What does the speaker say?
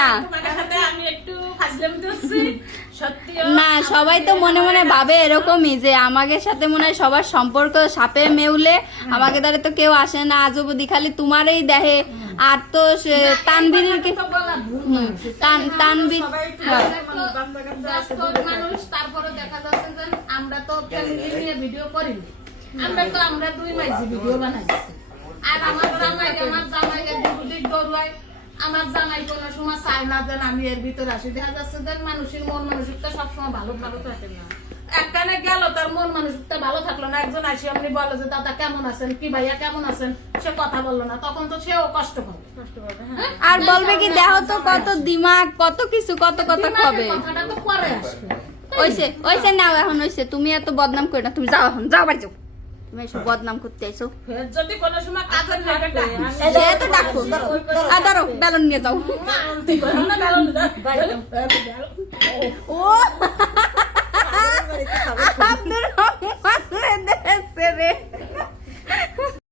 না না, সবাই তো মনে মনে ভাবে এরকমই যে আমাদের সাথে মনে হয় সবার সম্পর্ক সাপে মেউলে, আমাকে দ্বারা তো কেউ আসে না আজ অবধি, খালি তোমারই দেখে। আর তো তানবীরের তানবীর তারপরে দেখা যাচ্ছে যে আমরা তো ফ্যামিলি নিয়ে ভিডিও করিনি, আমরা দুই মাইজি ভিডিও বানাইছি। আর আমার জামাইকে দিক দৌড়ায়, আমার জামাই কোনো সময় চায় না যেন আমি এর ভিতরে আসি। দেখা যাচ্ছে যে মানুষের মন মানসিকতা সবসময় ভালো থাকে না, একখানে গেল তার মন মানসিকতা ভালো থাকলো না, একজন আসি আপনি বলো যে দাদা কেমন আছেন, কি ভাইয়া কেমন আছেন, সে কথা বললো না, তখন তো সেও কষ্ট পাবে। হ্যাঁ, আর বলবে কি দেখো তো কত দিমাগ, কত কিছু, কত কথা হবে। কথাটা তো পরে আসবে। ওইসে নাও এখন, ওইসে তুমি এত বদনাম করে না, তুমি যাও এখন, যাও বাড়ি যাও, তুমি এসব বদনাম করতে আইছো। ফের যদি কোনো সময় কাজের মেয়েটা ডাকে, সে তো ডাকো, আর ধরো বেলুন নিয়ে যাও। তুই বলো না বেলুন দাও। ও